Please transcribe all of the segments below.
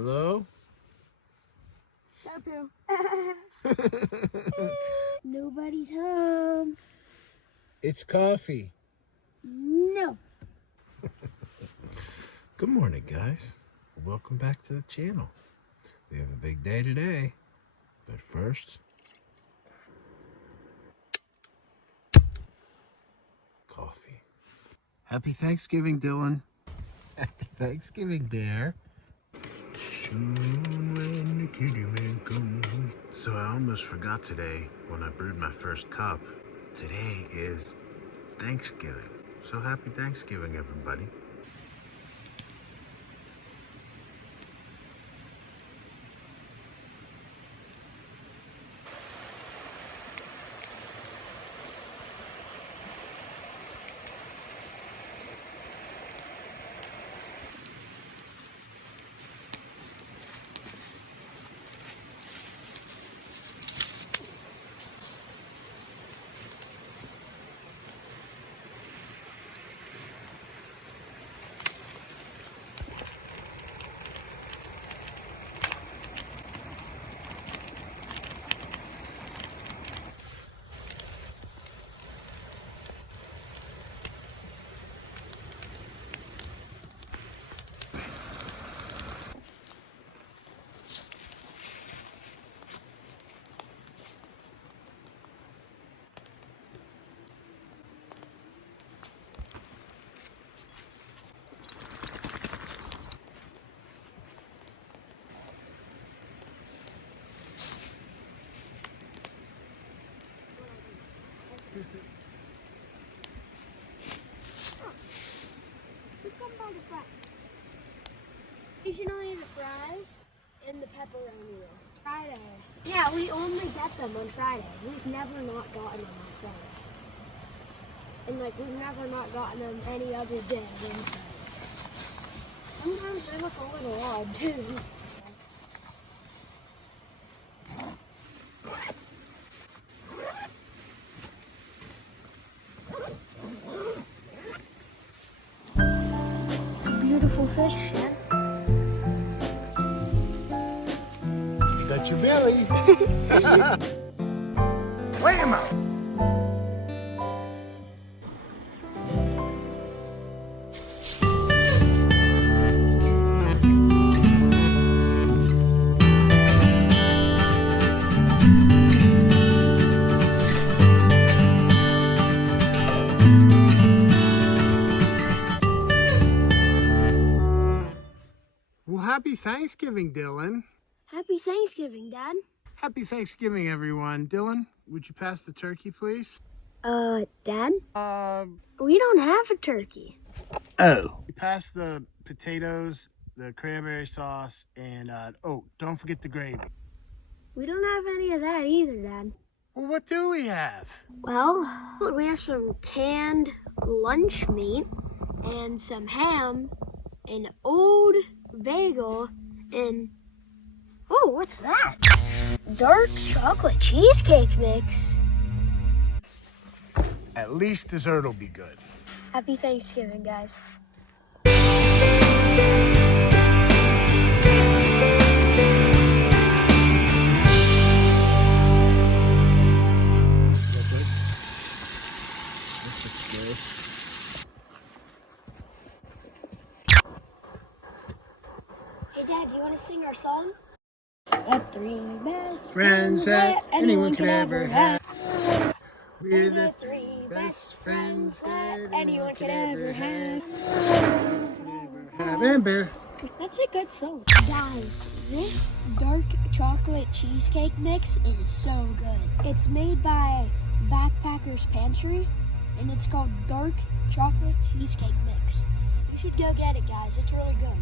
Hello? Nobody's home. It's coffee. No. Good morning, guys. Welcome back to the channel. We have a big day today. But first, coffee. Happy Thanksgiving, Dylan. Happy Thanksgiving, Bear. So I almost forgot today when I brewed my first cup. Today is Thanksgiving. So happy Thanksgiving, everybody. Occasionally the fries and the pepperoni roll. Friday. Yeah, we only get them on Friday. We've never not gotten them on Friday. And we've never not gotten them any other day than Friday. Sometimes they look a little odd too. It's a beautiful fish, yeah. Got your belly. Wait a minute. Well, happy Thanksgiving, Dylan. Happy Thanksgiving, Dad. Happy Thanksgiving, everyone. Dylan, would you pass the turkey, please? Dad? We don't have a turkey. Oh. You pass the potatoes, the cranberry sauce, and, oh, don't forget the gravy. We don't have any of that either, Dad. Well, what do we have? Well, we have some canned lunch meat and some ham, an old bagel, and oh, what's that? Dark chocolate cheesecake mix. At least dessert will be good. Happy Thanksgiving, guys. Hey, Dad, do you want to sing our song? The three best Friends that anyone could ever have. We're the three best friends that anyone could ever have. And Bear. That's a good song. Guys, this dark chocolate cheesecake mix is so good. It's made by Backpacker's Pantry, and it's called Dark Chocolate Cheesecake Mix. You should go get it, guys. It's really good.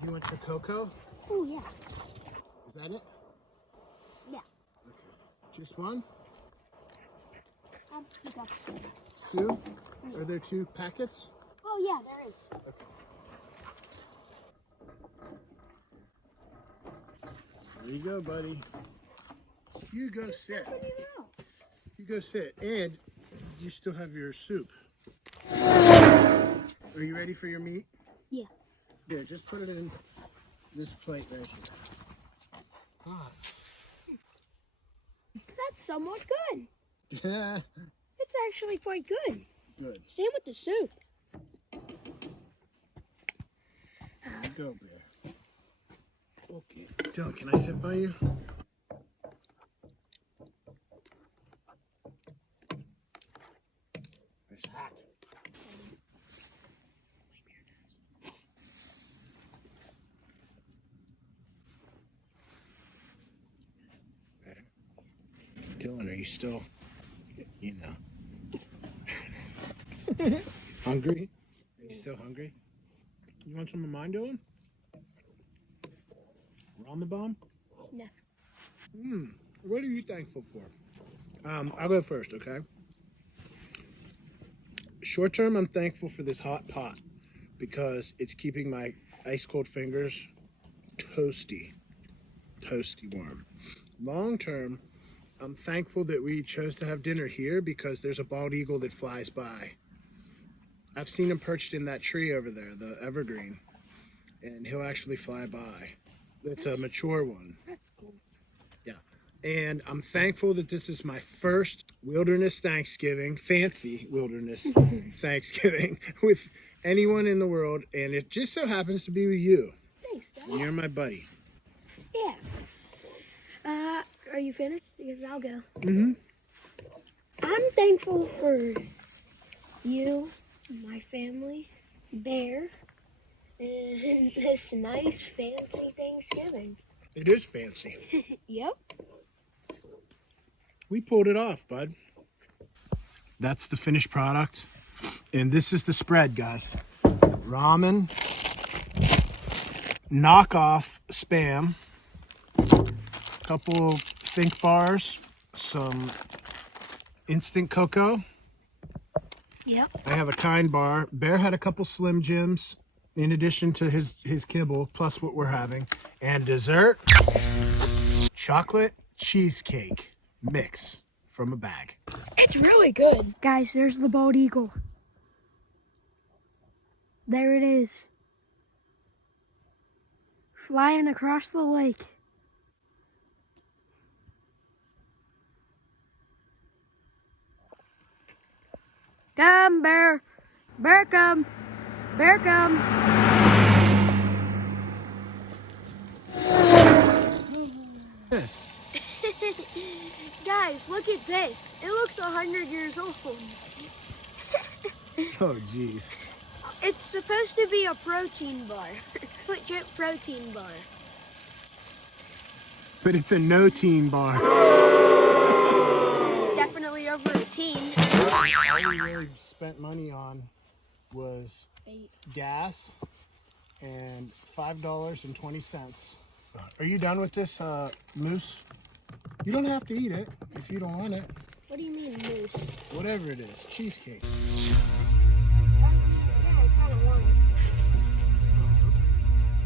Do you want your cocoa? Oh, yeah. Is that it? Yeah. Okay. Just one? You got it. Two? Are there two packets? Oh, yeah, there is. Okay. There you go, buddy. You go sit. You go sit. And you still have your soup. Are you ready for your meat? Yeah. There, just put it in this plate right here. Ah. That's somewhat good. Yeah. It's actually quite good. Good. Same with the soup. Go, Bear. Okay. Dylan, can I sit by you? It's hot. Dylan, are you still, you know, hungry? Are you still hungry? You want some of mine, Dylan? On the bomb? No. What are you thankful for? I'll go first, okay? Short term, I'm thankful for this hot pot because it's keeping my ice cold fingers toasty warm. Long term, I'm thankful that we chose to have dinner here because there's a bald eagle that flies by. I've seen him perched in that tree over there, the evergreen, and he'll actually fly by. It's a mature one. That's cool. Yeah. And I'm thankful that this is my first wilderness Thanksgiving, fancy wilderness Thanksgiving with anyone in the world. And it just so happens to be with you. Thanks, Dad. You're my buddy. Yeah. Are you finished? Because I'll go. Mm-hmm. I'm thankful for you, my family, Bear, and this nice fancy Thanksgiving. It is fancy. Yep. We pulled it off, bud. That's the finished product. And this is the spread, guys. Ramen, knockoff Spam, couple Think bars, some instant cocoa. Yep. I have a Kind bar. Bear had a couple Slim Jims in addition to his kibble, plus what we're having. And dessert, chocolate cheesecake mix from a bag. It's really good. Guys, there's the bald eagle. There it is. Flying across the lake. Come, Bear. Bear, come. Bear, come. Guys, look at this. It looks 100 years old. Oh, jeez. It's supposed to be a protein bar. Legit protein bar. But it's a no-teen bar. It's definitely over a teen. All we really spent money on was gas and $5.20. Are you done with this mousse? You don't have to eat it if you don't want it. What do you mean mousse? Whatever it is, cheesecake. Yeah, I kind of want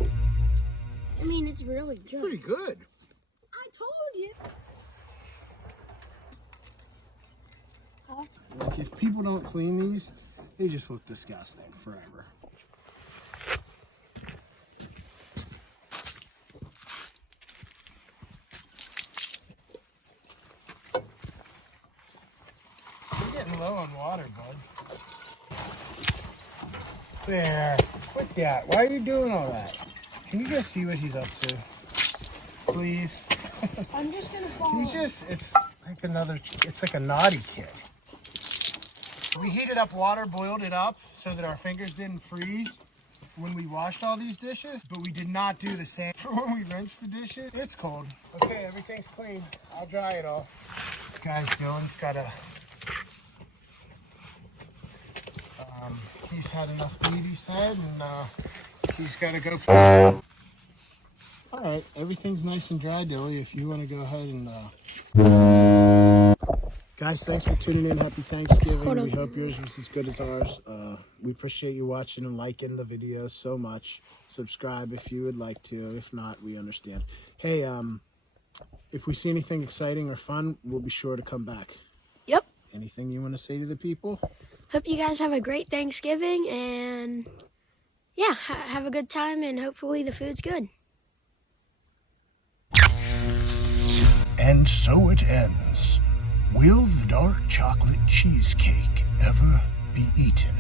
it. I mean, it's really good. It's pretty good. I told you. Like, if people don't clean these, they just look disgusting forever. You're getting low on water, bud. There. Quit that. Why are you doing all that? Can you just see what he's up to? Please. I'm just gonna fall. It's like a naughty kid. We heated up water, boiled it up so that our fingers didn't freeze when we washed all these dishes, but we did not do the same for when we rinsed the dishes. It's cold. Okay, everything's clean. I'll dry it all. Guys, Dylan's got he's had enough to eat, he said, and he's got to go. All right, everything's nice and dry, Dilly, if you want to go ahead and... Guys, thanks for tuning in. Happy Thanksgiving. We hope yours was as good as ours. We appreciate you watching and liking the videos so much. Subscribe if you would like to. If not, we understand. Hey, if we see anything exciting or fun, we'll be sure to come back. Yep. Anything you want to say to the people? Hope you guys have a great Thanksgiving, and yeah, have a good time, and hopefully the food's good. And so it ends. Will the dark chocolate cheesecake ever be eaten?